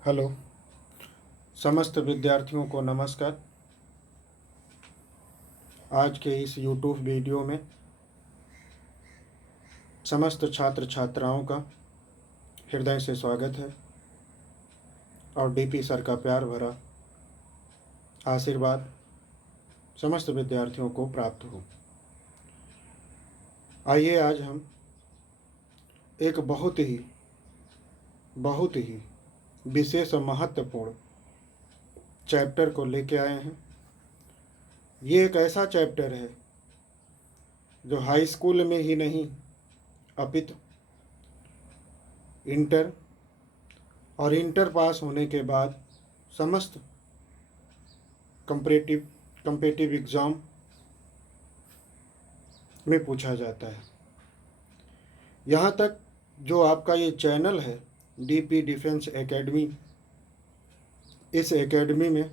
Hello. समस्त विद्यार्थियों को नमस्कार। आज के इस यूट्यूब वीडियो में समस्त छात्र छात्राओं का हृदय से स्वागत है और डीपी सर का प्यार भरा आशीर्वाद समस्त विद्यार्थियों को प्राप्त हो। आइए आज हम एक बहुत ही विशेष और महत्वपूर्ण चैप्टर को लेके आए हैं। ये एक ऐसा चैप्टर है जो हाई स्कूल में ही नहीं अपितु इंटर और इंटर पास होने के बाद समस्त कंपेटिटिव एग्ज़ाम में पूछा जाता है। यहाँ तक जो आपका ये चैनल है डीपी डिफेंस एकेडमी, इस एकेडमी में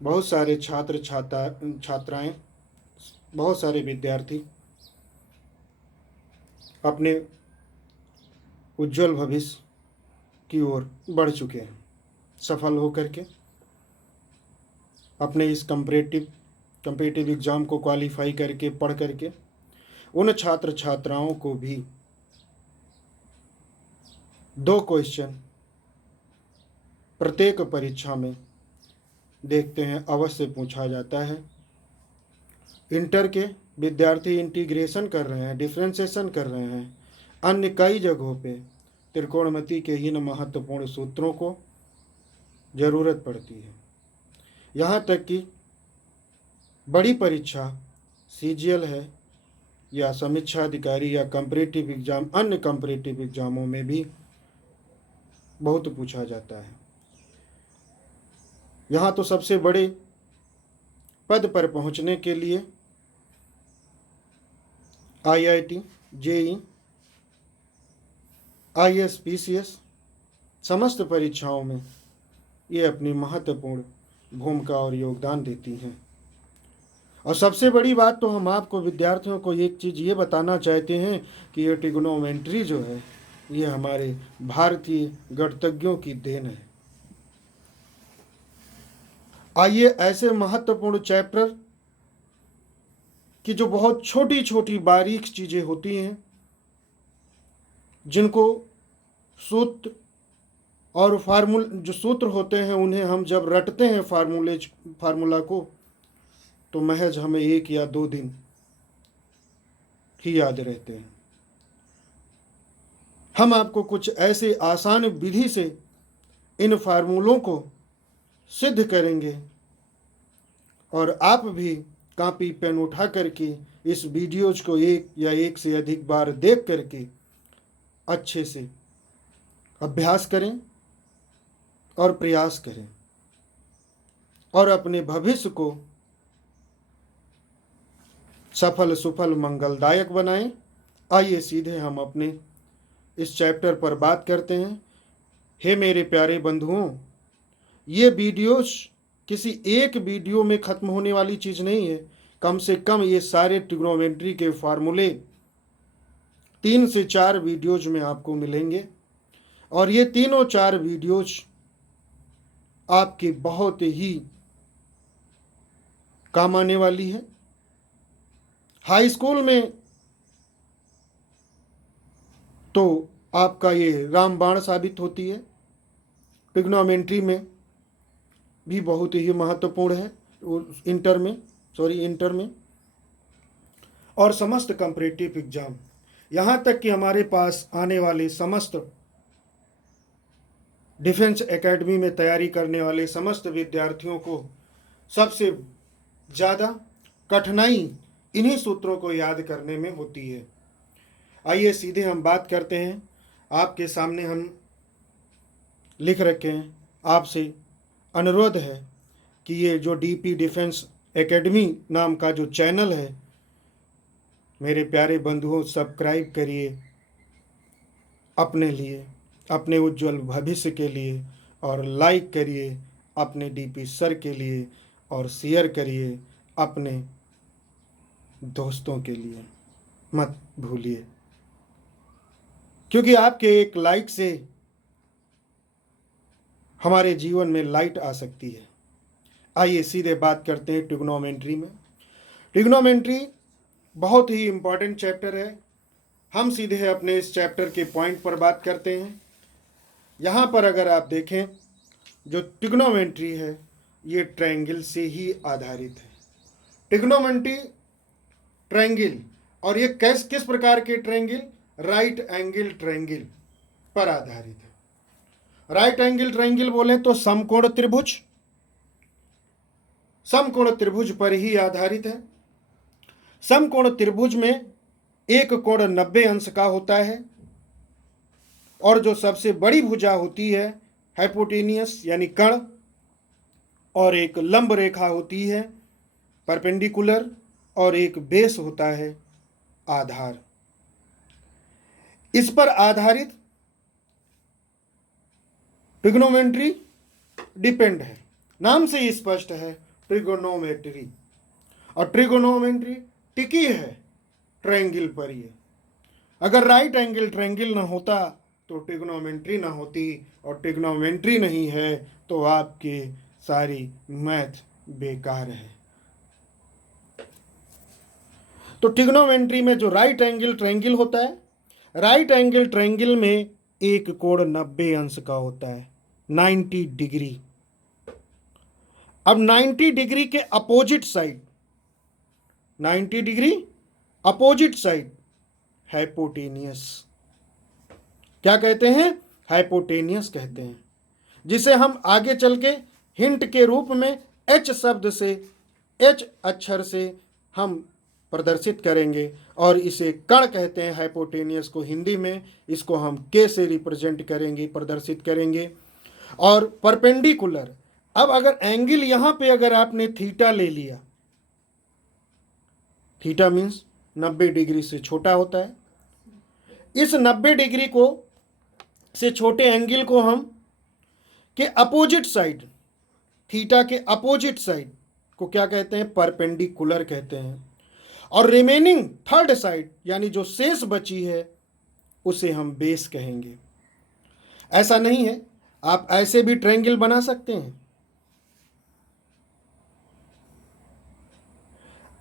बहुत सारे छात्राएं, बहुत सारे विद्यार्थी अपने उज्जवल भविष्य की ओर बढ़ चुके हैं। सफल होकर के अपने इस कंपेटिटिव एग्ज़ाम को क्वालिफाई करके पढ़ करके उन छात्र छात्राओं को भी 2 क्वेश्चन प्रत्येक परीक्षा में देखते हैं अवश्य पूछा जाता है। इंटर के विद्यार्थी इंटीग्रेशन कर रहे हैं, डिफरेंशिएशन कर रहे हैं, अन्य कई जगहों पे त्रिकोणमिति के इन महत्वपूर्ण सूत्रों को ज़रूरत पड़ती है। यहाँ तक कि बड़ी परीक्षा सीजीएल है या समीक्षा अधिकारी या कंपैरेटिव एग्ज़ाम, अन्य कंपैरेटिव एग्ज़ामों में भी बहुत पूछा जाता है। यहाँ तो सबसे बड़े पद पर पहुँचने के लिए आईआईटी, जेईई, आईएएस, पीसीएस समस्त परीक्षाओं में ये अपनी महत्वपूर्ण भूमिका और योगदान देती हैं। और सबसे बड़ी बात तो हम आपको विद्यार्थियों को एक चीज़ ये बताना चाहते हैं कि ये ट्रिग्नोमेट्री जो है ये हमारे भारतीय गणितज्ञों की देन है। आइए ऐसे महत्वपूर्ण चैप्टर की जो बहुत छोटी छोटी बारीक चीज़ें होती हैं, जिनको सूत्र और जो सूत्र होते हैं उन्हें हम जब रटते हैं फार्मूला को, तो महज हमें 1 या 2 दिन ही याद रहते हैं। हम आपको कुछ ऐसे आसान विधि से इन फार्मूलों को सिद्ध करेंगे और आप भी कॉपी पेन उठा करके इस वीडियोज को 1 या 1 से अधिक बार देख करके अच्छे से अभ्यास करें और प्रयास करें और अपने भविष्य को सफल सुफल मंगलदायक बनाएं। आइए सीधे हम अपने इस चैप्टर पर बात करते हैं। हे मेरे प्यारे बंधुओं, ये वीडियोस किसी एक वीडियो में ख़त्म होने वाली चीज़ नहीं है। कम से कम ये सारे ट्रिग्नोमेट्री के फार्मूले 3 से 4 वीडियोज में आपको मिलेंगे और ये तीनों 4 वीडियोज आपके बहुत ही काम आने वाली है। हाई स्कूल में तो आपका ये रामबाण साबित होती है, ट्रिग्नोमेट्री में भी बहुत ही महत्वपूर्ण है, इंटर में और समस्त कंपैरेटिव एग्जाम, यहाँ तक कि हमारे पास आने वाले समस्त डिफेंस एकेडमी में तैयारी करने वाले समस्त विद्यार्थियों को सबसे ज़्यादा कठिनाई इन्हीं सूत्रों को याद करने में होती है। आइए सीधे हम बात करते हैं। आपके सामने हम लिख रखे हैं। आपसे अनुरोध है कि ये जो डीपी डिफेंस एकेडमी नाम का जो चैनल है, मेरे प्यारे बंधुओं, सब्सक्राइब करिए अपने लिए, अपने उज्जवल भविष्य के लिए, और लाइक करिए अपने डीपी सर के लिए और शेयर करिए अपने दोस्तों के लिए, मत भूलिए, क्योंकि आपके एक लाइक से हमारे जीवन में लाइट आ सकती है। आइए सीधे बात करते हैं ट्रिग्नोमेट्री में। ट्रिग्नोमेट्री बहुत ही इम्पॉर्टेंट चैप्टर है। हम सीधे अपने इस चैप्टर के पॉइंट पर बात करते हैं। यहाँ पर अगर आप देखें, जो ट्रिग्नोमेट्री है ये ट्रायंगल से ही आधारित है। ट्रिग्नोमेट्री ट्रायंगल, और ये किस प्रकार के ट्रायंगल? राइट एंगल ट्रायंगल पर आधारित है। राइट एंगल ट्रायंगल बोले तो समकोण त्रिभुज, समकोण त्रिभुज पर ही आधारित है। समकोण त्रिभुज में एक कोण 90 अंश का होता है, और जो सबसे बड़ी भुजा होती है हाइपोटेनियस यानी कर्ण, और एक लंब रेखा होती है परपेंडिकुलर, और एक बेस होता है आधार। इस पर आधारित ट्रिग्नोमेट्री डिपेंड है। नाम से ही स्पष्ट है, ट्रिगोनोमेट्री। और ट्रिगोनोमेट्री टिकी है ट्रायंगल पर ही। अगर राइट एंगल ट्रायंगल ना होता तो ट्रिगोनोमेट्री ना होती, और ट्रिगोनोमेट्री नहीं है तो आपकी सारी मैथ बेकार है। तो ट्रिगोनोमेट्री में जो राइट एंगल ट्रायंगल होता है, राइट एंगल ट्रायंगल में एक कोण 90 अंश का होता है, 90 डिग्री। अब 90 डिग्री के opposite side, 90 degree opposite side hypotenuse, क्या कहते हैं? हाइपोटेनियस कहते हैं, जिसे हम आगे चल के हिंट के रूप में एच शब्द से, एच अक्षर से हम प्रदर्शित करेंगे, और इसे कण कहते हैं हाइपोटेनियस को हिंदी में। इसको हम के से रिप्रेजेंट करेंगे, प्रदर्शित करेंगे। और परपेंडिकुलर, अब अगर एंगल यहां पे अगर आपने थीटा ले लिया, थीटा मीन्स 90 डिग्री से छोटा होता है, इस 90 डिग्री को से छोटे एंगल को हम के अपोजिट साइड, थीटा के अपोजिट साइड को क्या कहते हैं? परपेंडिकुलर कहते हैं। और रिमेनिंग थर्ड साइड यानी जो शेष बची है उसे हम बेस कहेंगे। ऐसा नहीं है, आप ऐसे भी ट्रायंगल बना सकते हैं।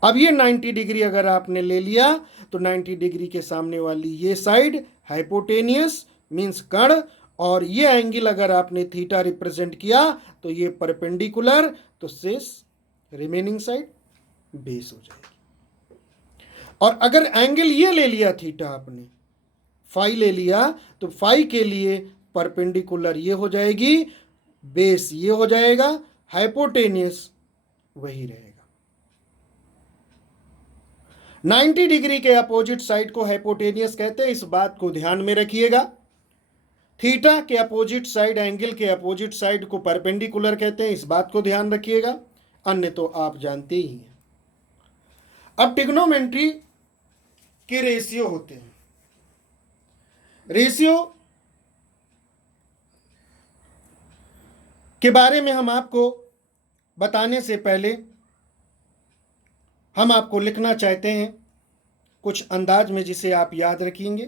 अब ये 90 डिग्री अगर आपने ले लिया तो 90 डिग्री के सामने वाली ये साइड हाइपोटेनियस मींस कर्ण, और ये एंगल अगर आपने थीटा रिप्रेजेंट किया तो ये परपेंडिकुलर, तो शेष रिमेनिंग साइड बेस हो जाएगी। और अगर एंगल ये ले लिया थीटा, आपने फाई ले लिया, तो फाई के लिए परपेंडिकुलर ये हो जाएगी, बेस ये हो जाएगा, हाइपोटेनियस वही रहेगा। 90 डिग्री के अपोजिट साइड को हाइपोटेनियस कहते हैं, इस बात को ध्यान में रखिएगा। थीटा के अपोजिट साइड, एंगल के अपोजिट साइड को परपेंडिकुलर कहते हैं, इस बात को ध्यान रखिएगा, अन्य तो आप जानते ही हैं। अब ट्रिग्नोमेट्री के रेशियो होते हैं। रेशियो के बारे में हम आपको बताने से पहले हम आपको लिखना चाहते हैं कुछ अंदाज में, जिसे आप याद रखेंगे।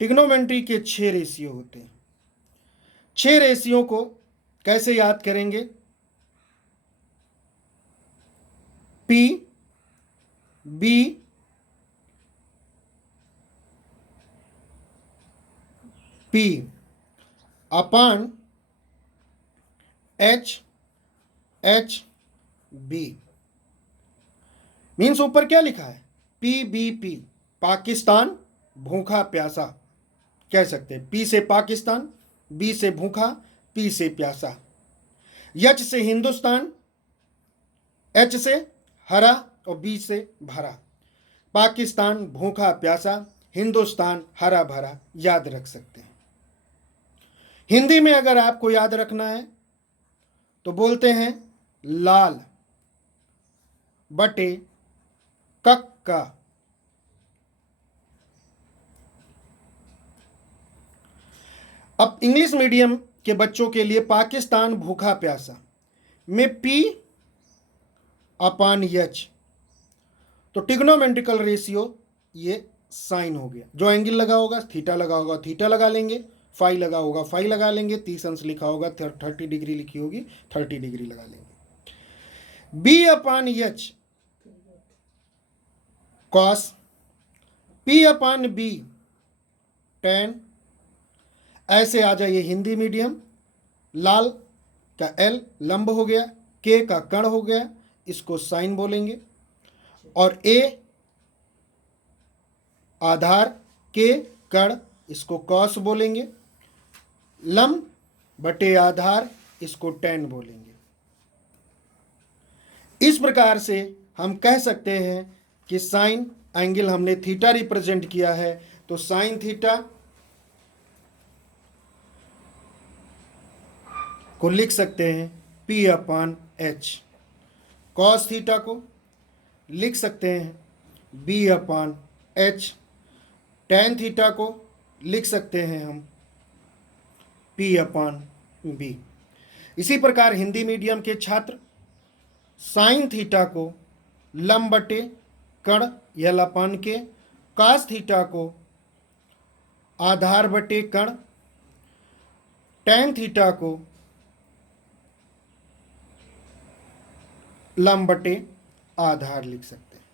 ट्रिग्नोमेट्री के 6 रेशियो होते हैं। 6 रेशियो को कैसे याद करेंगे? P B P upon H H B. Means ऊपर क्या लिखा है? PBP, पाकिस्तान भूखा प्यासा कह सकते हैं। पी से पाकिस्तान, बी से भूखा, पी से प्यासा। एच से हिंदुस्तान, एच से हरा, और बी से भरा। पाकिस्तान भूखा प्यासा, हिंदुस्तान हरा भरा, याद रख सकते हैं। हिंदी में अगर आपको याद रखना है तो बोलते हैं लाल बटे कक्का। अब इंग्लिश मीडियम के बच्चों के लिए पाकिस्तान भूखा प्यासा में पी अपान एच, तो ट्रिग्नोमेट्रिकल रेशियो ये साइन हो गया। जो एंगल लगा होगा, थीटा लगा होगा, थीटा लगा लेंगे, फाई लगा होगा फाई लगा लेंगे, 30 अंश लिखा होगा 30 डिग्री लिखी होगी 30 डिग्री लगा लेंगे। B upon H cos, P upon B tan, ऐसे आ जाइए हिंदी मीडियम, लाल का एल लंब हो गया, के का कण हो गया, इसको साइन बोलेंगे, और ए आधार, के कण, इसको कॉस बोलेंगे, लंब बटे आधार, इसको टेन बोलेंगे। इस प्रकार से हम कह सकते हैं कि साइन एंगल हमने थीटा रिप्रेजेंट किया है, तो साइन थीटा को लिख सकते हैं P अपान एच, कॉस थीटा को लिख सकते हैं B अपान एच, टेन थीटा को लिख सकते हैं हम P अपान बी। इसी प्रकार हिंदी मीडियम के छात्र साइन थीटा को लंब बटे कण या लपान के, कास थीटा को आधार बटे कण, टेन थीटा को लंब बटे आधार लिख सकते हैं।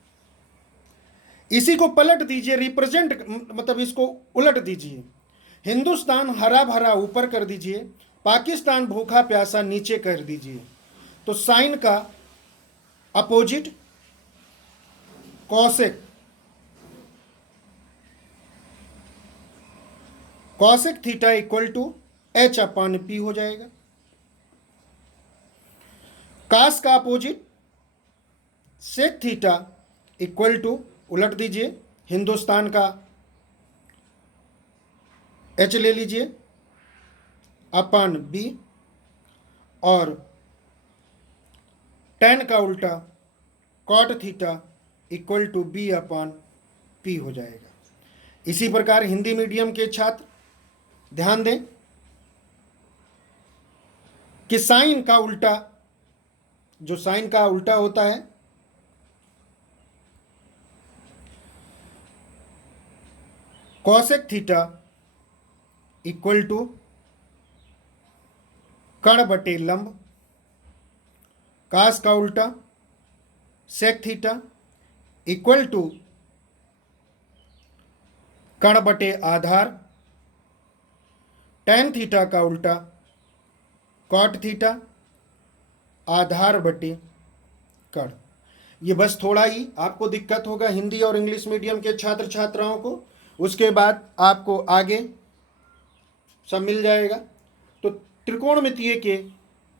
इसी को पलट दीजिए, रिप्रेजेंट मतलब इसको उलट दीजिए, हिंदुस्तान हरा भरा ऊपर कर दीजिए, पाकिस्तान भूखा प्यासा नीचे कर दीजिए, तो साइन का opposite cosec, cosec theta equal to H upon P हो जाएगा। कास का opposite sec theta equal to, उलट दीजिए, हिंदुस्तान का एच ले लीजिए अपान बी, और टेन का उल्टा cot theta equal to B upon P हो जाएगा। इसी प्रकार हिंदी मीडियम के छात्र ध्यान दें कि साइन का उल्टा, जो साइन का उल्टा होता है कॉसेक थीटा इक्वल टू कण बटे लंब, कास का उल्टा सेक थीटा इक्वल टू कण बटे आधार, टेन थीटा का उल्टा कॉट थीटा आधार बटे कण। ये बस थोड़ा ही आपको दिक्कत होगा हिंदी और इंग्लिश मीडियम के छात्र छात्राओं को, उसके बाद आपको आगे सब मिल जाएगा। तो त्रिकोणमितीय के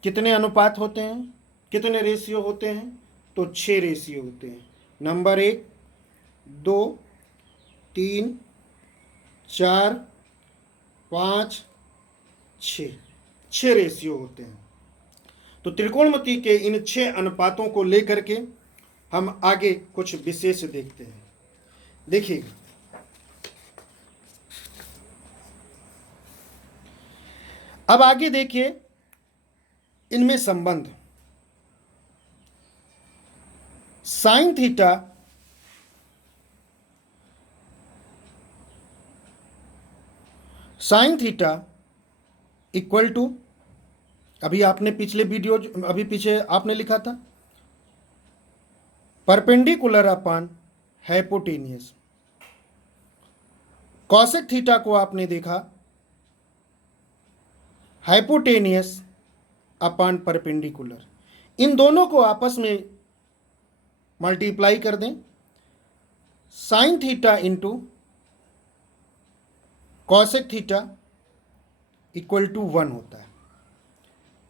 कितने अनुपात होते हैं, कितने रेशियो होते हैं, तो 6 रेशियो होते हैं। नंबर 1, 2, 3, 4, 5, 6 रेशियो होते हैं। तो त्रिकोणमिति के इन 6 अनुपातों को लेकर के हम आगे कुछ विशेष देखते हैं। देखिए, अब आगे देखिए इनमें संबंध। साइन थीटा इक्वल टू, अभी आपने पिछले वीडियो, अभी पीछे आपने लिखा था परपेंडिकुलर अपान हाइपोटेनियस। कॉसेक थीटा को आपने देखा हाइपोटेनियस अपान परपेंडिकुलर। इन दोनों को आपस में मल्टीप्लाई कर दें, sine theta into cosec theta equal to 1 होता है।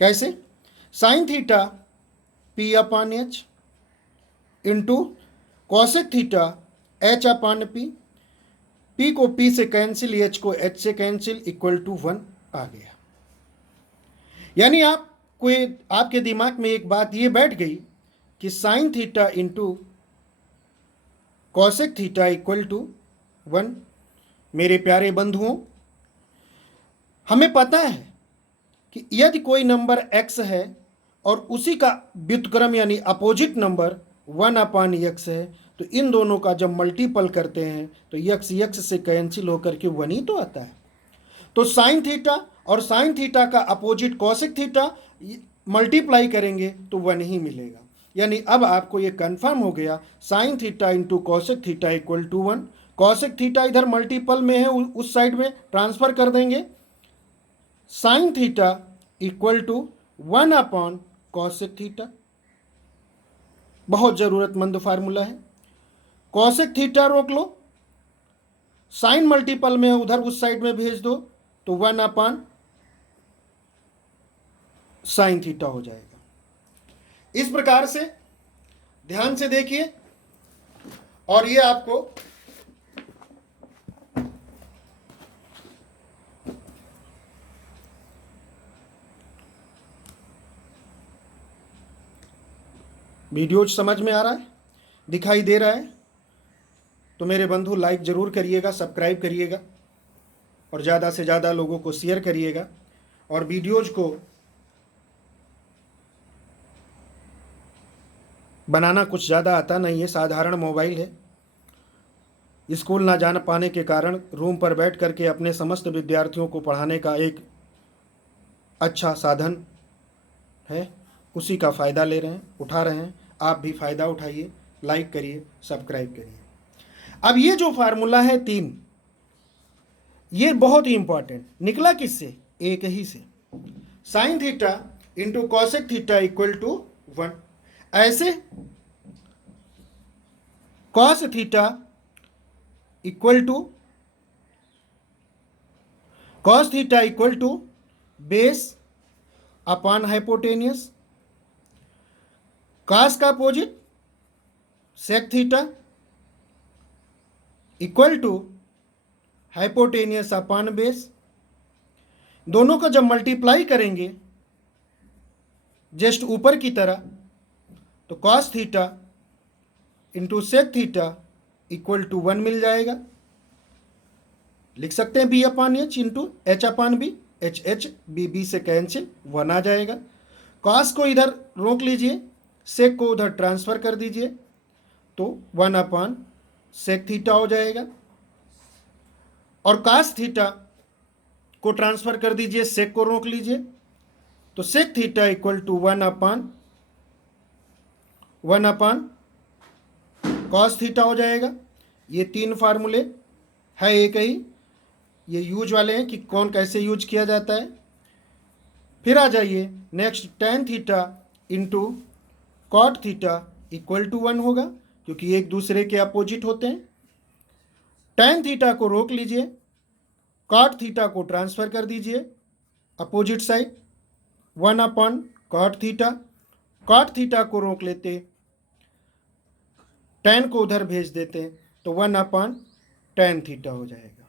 कैसे? Sine theta P upon H into cosec theta H upon P, P को पी से कैंसिल, एच को एच से कैंसिल, इक्वल टू 1 आ गया। यानी आपके दिमाग में एक बात ये बैठ गई कि sine theta into cosec theta equal to 1। मेरे प्यारे बंधुओं, हमें पता है कि यदि कोई नंबर x है और उसी का व्युत्क्रम यानी अपोजिट नंबर 1 अपान x है, तो इन दोनों का जब मल्टीपल करते हैं तो x से कैंसिल होकर के 1 ही तो आता है। तो साइन थीटा और साइन थीटा का अपोजिट कॉसेक थीटा मल्टीप्लाई करेंगे तो 1 ही मिलेगा। यानी अब आपको ये कंफर्म हो गया, sine theta into cosec theta equal to 1। Cosec theta इधर मल्टीपल में है, उस साइड में ट्रांसफर कर देंगे। Sine theta equal to 1 upon cosec theta. बहुत ज़रूरतमंद फार्मूला है। कॉसेक थीटा रोक लो, साइन मल्टीपल में उधर उस साइड में भेज दो तो 1 अपॉन साइन थीटा हो जाएगा। इस प्रकार से ध्यान से देखिए, और ये आपको वीडियो समझ में आ रहा है, दिखाई दे रहा है? तो मेरे बंधु लाइक ज़रूर करिएगा, सब्सक्राइब करिएगा और ज़्यादा से ज़्यादा लोगों को शेयर करिएगा। और वीडियोज़ को बनाना कुछ ज़्यादा आता नहीं है, साधारण मोबाइल है, स्कूल ना जान पाने के कारण रूम पर बैठ करके अपने समस्त विद्यार्थियों को पढ़ाने का एक अच्छा साधन है, उसी का फ़ायदा ले रहे हैं, उठा रहे हैं। आप भी फ़ायदा उठाइए, लाइक करिए, सब्सक्राइब करिए। अब ये जो फार्मूला है 3, ये बहुत ही इंपॉर्टेंट निकला किससे? एक ही से, sine theta into cosec theta equal to 1। ऐसे cos theta equal to cos theta equal to base upon hypotenuse, cos का opposite sec theta equal to hypotenuse upon base. दोनों को जब मल्टीप्लाई करेंगे जस्ट ऊपर की तरह, तो cos theta into sec theta equal to 1 मिल जाएगा। लिख सकते हैं B upon H into H upon B, H H B B से कैंसिल, 1 आ जाएगा। कॉस को इधर रोक लीजिए, सेक को उधर ट्रांसफर कर दीजिए तो 1 अपॉन सेक थीटा हो जाएगा। और कॉस थीटा को ट्रांसफर कर दीजिए, सेक को रोक लीजिए तो sec theta equal to 1 upon cos theta हो जाएगा। ये 3 फार्मूले है एक ही, ये यूज वाले हैं कि कौन कैसे यूज किया जाता है। फिर आ जाइए next, tan theta into cot theta equal to 1 होगा, क्योंकि एक दूसरे के अपोजिट होते हैं। टेन थीटा को रोक लीजिए, कॉट थीटा को ट्रांसफर कर दीजिए opposite side, 1 upon cot theta. Cot theta को रोक लेते, टेन को उधर भेज देते तो 1 अपॉन टेन थीटा हो जाएगा।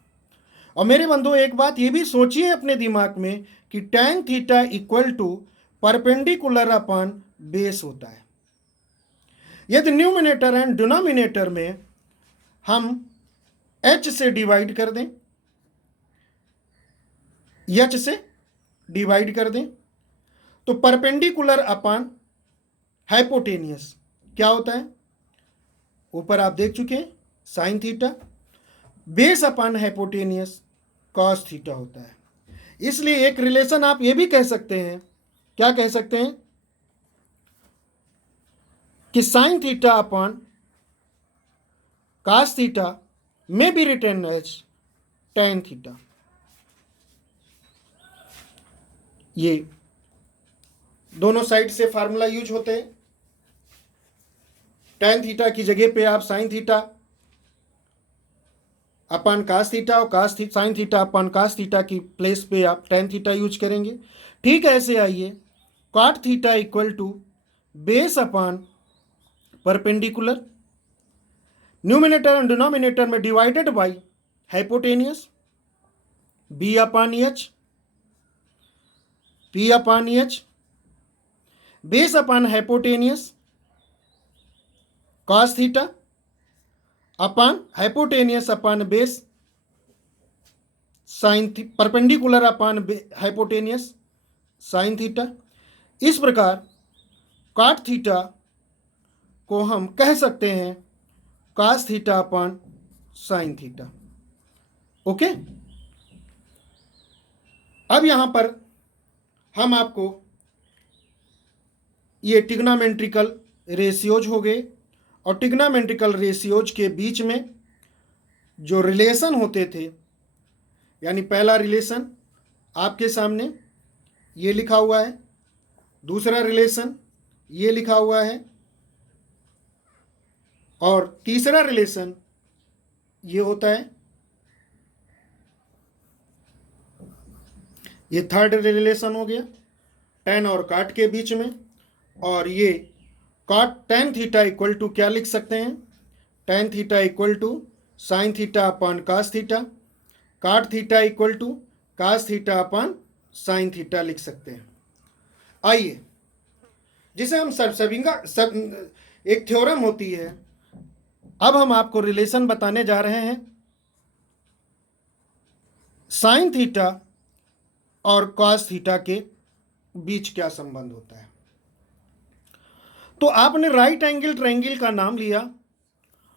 और मेरे बंधु एक बात ये भी सोचिए अपने दिमाग में कि tan theta equal to perpendicular upon base होता है। यदि न्यूमिनेटर एंड डिनोमिनेटर में हम h से डिवाइड कर दें, h से डिवाइड कर दें, तो परपेंडिकुलर अपॉन हाइपोटेनियस क्या होता है? ऊपर आप देख चुके हैं sine theta, base upon hypotenuse cos theta होता है। इसलिए एक रिलेशन आप ये भी कह सकते हैं, क्या कह सकते हैं कि sine theta upon cos theta में be written as tan theta. ये दोनों साइड से फार्मूला यूज होते हैं। टेन थीटा की जगह पे आप साइन थीटा अपन कास थीटा और साइन थीटा अपन कास थीटा की प्लेस पे आप टेन थीटा यूज करेंगे। ठीक है, ऐसे आइए, cot theta equal to base upon perpendicular, numerator and denominator में divided by hypotenuse, B upon H, P upon H, base upon hypotenuse cos theta upon hypotenuse upon base sine perpendicular upon hypotenuse sine theta. इस प्रकार cot theta को हम कह सकते हैं cos theta upon sine theta. Okay, अब यहाँ पर हम आपको ये ट्रिग्नोमेट्रिकल रेशियोज हो गए, और ट्रिग्नोमेट्रिकल रेशियोज के बीच में जो रिलेशन होते थे, यानी पहला रिलेशन आपके सामने ये लिखा हुआ है, दूसरा रिलेशन ये लिखा हुआ है, और तीसरा रिलेशन ये होता है, ये थर्ड रिलेशन हो गया tan और cot के बीच में। और ये cot tan theta equal to क्या लिख सकते हैं, tan theta equal to sine theta upon cos theta, cot theta equal to cos theta upon sine theta लिख सकते हैं। आइए, जिसे हम एक थ्योरम होती है, अब हम आपको रिलेशन बताने जा रहे हैं साइन थीटा और cos थीटा के बीच क्या संबंध होता है। तो आपने राइट एंगल ट्रायंगल का नाम लिया,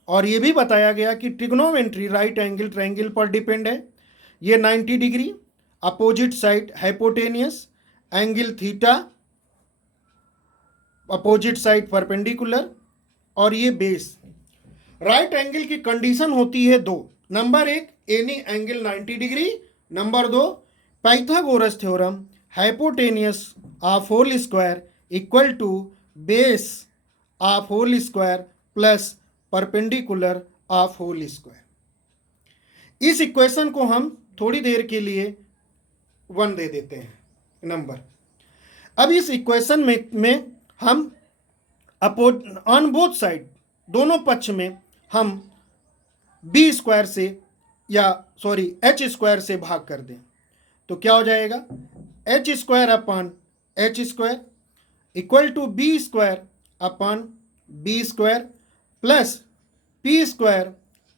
और यह भी बताया गया कि ट्रिग्नोमेट्री राइट एंगल ट्रायंगल पर डिपेंड है। ये 90 degree, opposite side hypotenuse, angle theta, opposite side perpendicular, और ये बेस। राइट एंगल की कंडीशन होती है दो, नंबर एक एनी एंगल 90 डिग्री, नंबर दो Pythagoras theorem hypotenuse of whole square equal to base of whole square plus perpendicular of whole square. इस equation को हम थोड़ी देर के लिए 1 दे देते हैं नंबर। अब इस इक्वेशन में हम ऑन बोथ साइड, दोनों पक्ष में हम बी स्क्वायर से एच स्क्वायर से भाग कर दें, तो क्या हो जाएगा, H square upon H square equal to B square upon B square plus P square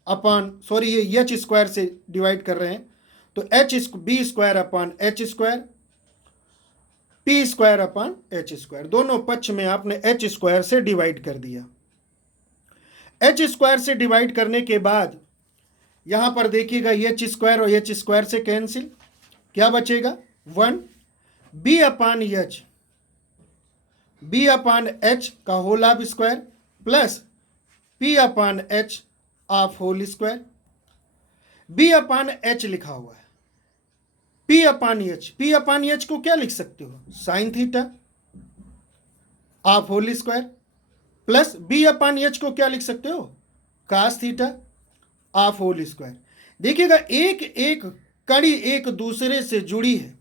upon ये एच स्क्वायर से डिवाइड कर रहे हैं, तो B square upon H square, P square upon H square. दोनों पक्ष में आपने एच स्क्वायर से डिवाइड कर दिया। एच स्क्वायर से डिवाइड करने के बाद यहां पर देखिएगा एच स्क्वायर और एच स्क्वायर से कैंसिल, क्या बचेगा 1, बी अपॉन एच का whole of square plus P upon H of whole square. B upon H लिखा हुआ है, पी अपॉन एच को क्या लिख सकते हो, sine theta of whole square, plus B upon H को क्या लिख सकते हो, cos theta of whole square. देखिएगा एक एक कड़ी एक दूसरे से जुड़ी है।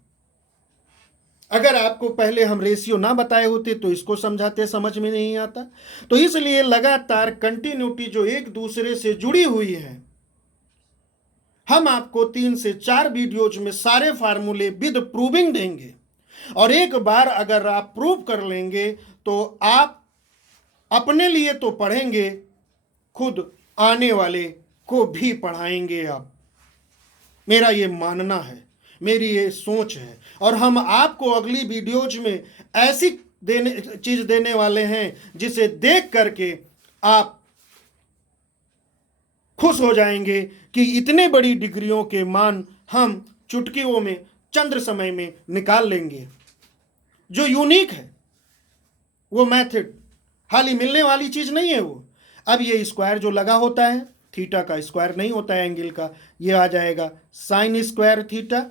अगर आपको पहले हम रेशियो ना बताए होते तो इसको समझाते समझ में नहीं आता, तो इसलिए लगातार कंटिन्यूटी जो एक दूसरे से जुड़ी हुई है, हम आपको 3 से 4 वीडियोज में सारे फार्मूले विद प्रूविंग देंगे, और एक बार अगर आप प्रूव कर लेंगे तो आप अपने लिए तो पढ़ेंगे, खुद आने वाले को भी पढ़ाएंगे आप। मेरा ये मानना है, मेरी ये सोच है, और हम आपको अगली वीडियोज में ऐसी चीज देने वाले हैं जिसे देख करके आप खुश हो जाएंगे कि इतने बड़ी डिग्रियों के मान हम चुटकियों में चंद्र समय में निकाल लेंगे। जो यूनिक है वो मेथड हाल ही मिलने वाली चीज नहीं है वो। अब ये स्क्वायर जो लगा होता है, थीटा का स्क्वायर नहीं होता है एंगल का, ये आ जाएगा साइन स्क्वायर थीटा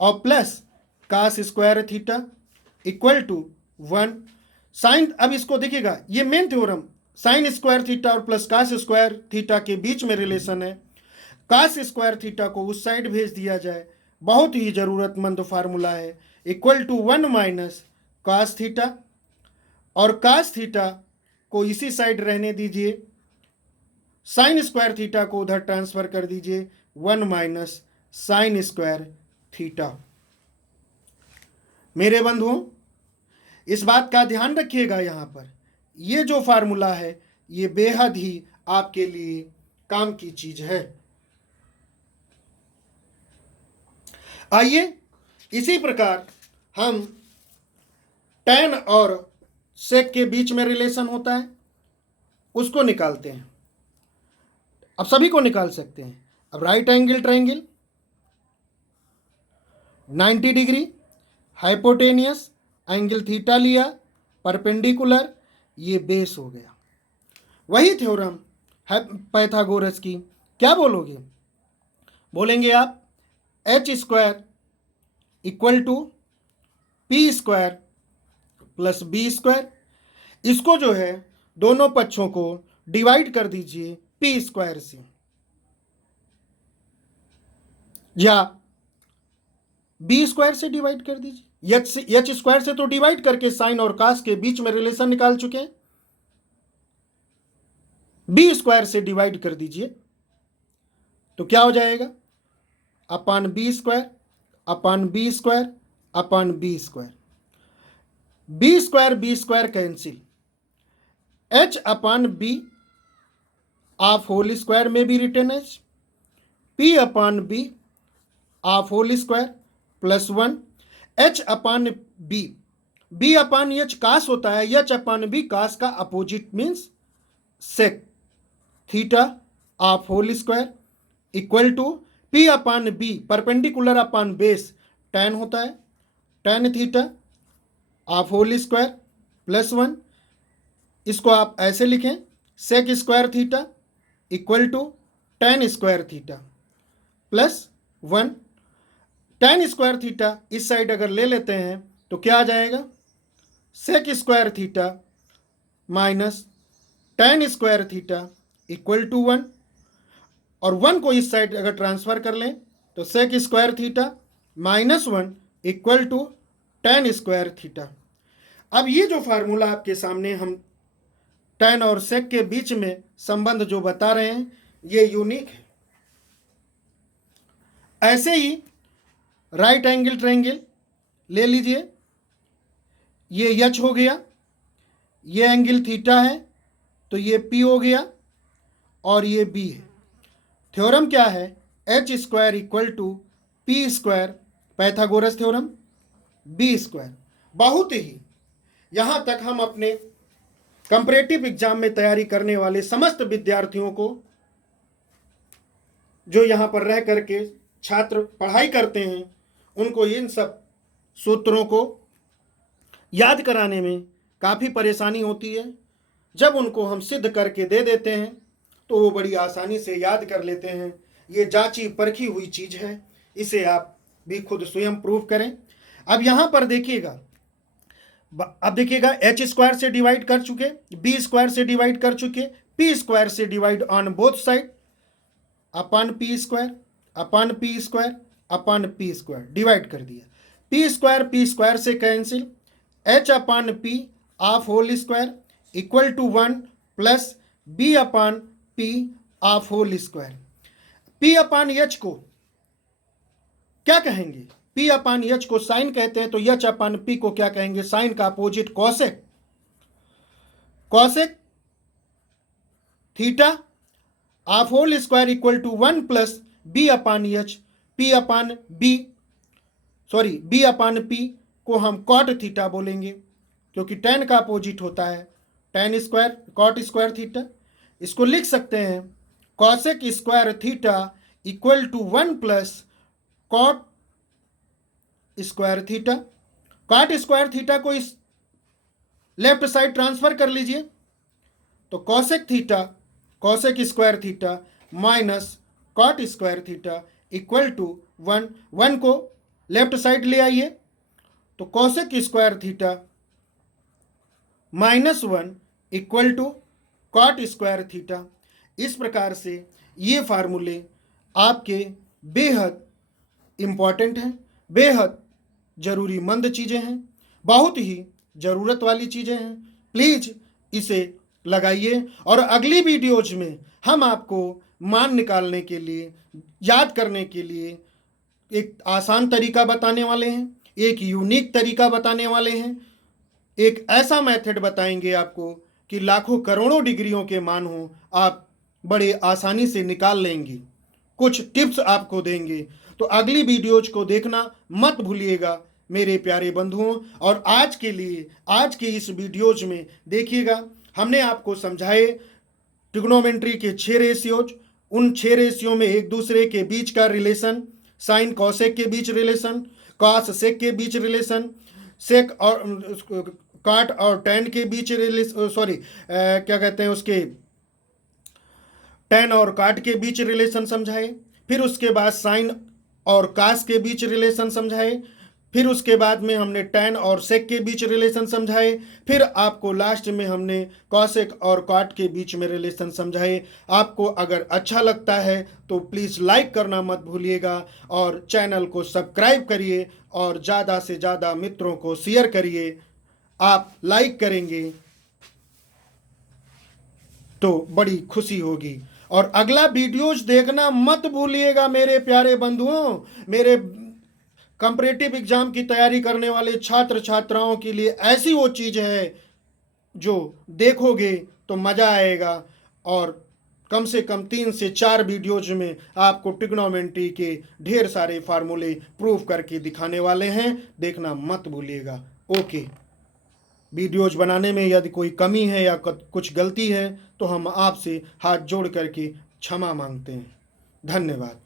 और plus cos square theta equal to 1 sine. अब इसको देखिएगा, ये main theorem sine square theta और प्लस कास स्क्वायर थीटा के बीच में रिलेशन है। कास स्क्वायर थीटा को उस साइड भेज दिया जाए, बहुत ही जरूरतमंद फार्मूला है, equal to 1 minus cos theta, और कास थीटा को इसी साइड रहने दीजिए, साइन स्क्वायर थीटा को उधर ट्रांसफर कर दीजिए, 1 माइनस साइन स्क्वायर थीटा। मेरे बंधुओं, इस बात का ध्यान रखिएगा, यहां पर ये जो फार्मूला है ये बेहद ही आपके लिए काम की चीज है। आइए, इसी प्रकार हम tan और sec के बीच में रिलेशन होता है उसको निकालते हैं। अब सभी को निकाल सकते हैं। अब right angle triangle 90 degree, hypotenuse, angle theta लिया, परपेंडिकुलर, ये बेस हो गया। वही थ्योरम है पाइथागोरस की। क्या बोलोगे? बोलेंगे आप H square equal to P square plus B square. इसको जो है दोनों पक्षों को डिवाइड कर दीजिए पी स्क्वायर से, या बी स्क्वायर से डिवाइड कर दीजिए। एच स्क्वायर से तो डिवाइड करके साइन और कास के बीच में रिलेशन निकाल चुके हैं, बी स्क्वायर से डिवाइड कर दीजिए तो क्या हो जाएगा? Upon B square upon B square upon B square. B square cancel, H upon B of whole square में भी return H, P upon B of whole square plus 1, H upon B, B upon H cos होता है, H upon B cos का opposite means sec theta of whole square equal to P upon B perpendicular upon base tan होता है, tan theta of whole square plus 1। इसको आप ऐसे लिखें sec square theta equal to tan square theta plus 1। tan square theta इस side अगर ले लेते हैं तो क्या आ जाएगा? Sec square theta minus tan square theta equal to 1, और 1 को इस साइड अगर ट्रांसफर कर लें तो sec square theta minus 1 equal to tan square theta. अब ये जो फार्मूला आपके सामने हम tan और सेक के बीच में संबंध जो बता रहे हैं ये यूनिक है। ऐसे ही राइट एंगल ट्रायंगल ले लीजिए, ये एच हो गया, ये एंगल थीटा है तो ये पी हो गया और ये बी है। थ्योरम क्या है? H square equal to P square, Pythagoras theorem, B square. बहुत ही यहाँ तक हम अपने कंपैरेटिव एग्जाम में तैयारी करने वाले समस्त विद्यार्थियों को, जो यहाँ पर रह करके छात्र पढ़ाई करते हैं, उनको इन सब सूत्रों को याद कराने में काफ़ी परेशानी होती है। जब उनको हम सिद्ध करके दे देते हैं तो वो बड़ी आसानी से याद कर लेते हैं। ये जांची परखी हुई चीज़ है, इसे आप भी खुद स्वयं प्रूव करें। अब यहाँ पर देखिएगा, अब देखिएगा एच स्क्वायर से डिवाइड कर चुके, बी स्क्वायर से डिवाइड कर चुके, पी स्क्वायर से divide on both side, upon P square upon P square upon P square divide कर दिया। पी स्क्वायर से cancel, H upon P of whole square equal to 1 plus B upon P of whole square. P upon H को क्या कहेंगे? P upon H को sine कहते हैं, तो एच अपान पी को क्या कहेंगे? साइन का opposite cosec. Cosec theta of whole square equal to 1 plus B upon H, B upon P को हम कॉट थीटा बोलेंगे, क्योंकि tan का अपोजिट होता है tan square cot square theta. इसको लिख सकते हैं cosec square theta equal to 1 plus cot square theta. Cot square theta को इस लेफ्ट साइड ट्रांसफर कर लीजिए तो cosec square theta minus cot square theta equal to 1 को लेफ्ट साइड ले आइए तो cosec square theta minus 1 equal to cot square theta. इस प्रकार से ये फार्मूले आपके बेहद इम्पॉर्टेंट हैं, बेहद ज़रूरीमंद चीज़ें हैं, बहुत ही ज़रूरत वाली चीज़ें हैं। प्लीज़ इसे लगाइए और अगली वीडियोज में हम आपको मान निकालने के लिए, याद करने के लिए एक आसान तरीका बताने वाले हैं, एक यूनिक तरीका बताने वाले हैं, एक ऐसा मेथड बताएंगे आपको कि लाखों करोड़ों डिग्रियों के मान हो आप बड़े आसानी से निकाल लेंगे। कुछ टिप्स आपको देंगे, तो अगली वीडियोज को देखना मत भूलिएगा मेरे प्यारे बंधुओं। और आज के लिए आज के इस वीडियोज में देखिएगा, हमने आपको समझाए ट्रिग्नोमेट्री के 6 रेशियोज, उन 6 रेशियो में एक दूसरे के बीच का रिलेशन, साइन कॉसेक के बीच रिलेशन, कॉस सेक के बीच रिलेशन, सेक और काट और टैन के बीच रिलेशन, सॉरी क्या कहते हैं उसके, टैन और काट के बीच रिलेशन समझाए। फिर उसके बाद साइन और कास के बीच रिलेशन समझाए। फिर उसके बाद में हमने टैन और सेक के बीच रिलेशन समझाए। फिर आपको लास्ट में हमने कॉसेक और कॉट के बीच में रिलेशन समझाए। आपको अगर अच्छा लगता है तो प्लीज़ लाइक करना मत भूलिएगा और चैनल को सब्सक्राइब करिए और ज़्यादा से ज़्यादा मित्रों को शेयर करिए। आप लाइक करेंगे तो बड़ी खुशी होगी। और अगला वीडियोज देखना मत भूलिएगा मेरे प्यारे बंधुओं। मेरे कॉम्पिटिटिव एग्जाम की तैयारी करने वाले छात्र छात्राओं के लिए ऐसी वो चीज़ है जो देखोगे तो मज़ा आएगा। और कम से कम 3 से 4 वीडियोज में आपको ट्रिग्नोमेट्री के ढेर सारे फार्मूले प्रूव करके दिखाने वाले हैं, देखना मत भूलिएगा। ओके, वीडियोज बनाने में यदि कोई कमी है या कुछ गलती है तो हम आपसे हाथ जोड़ करके क्षमा मांगते हैं। धन्यवाद।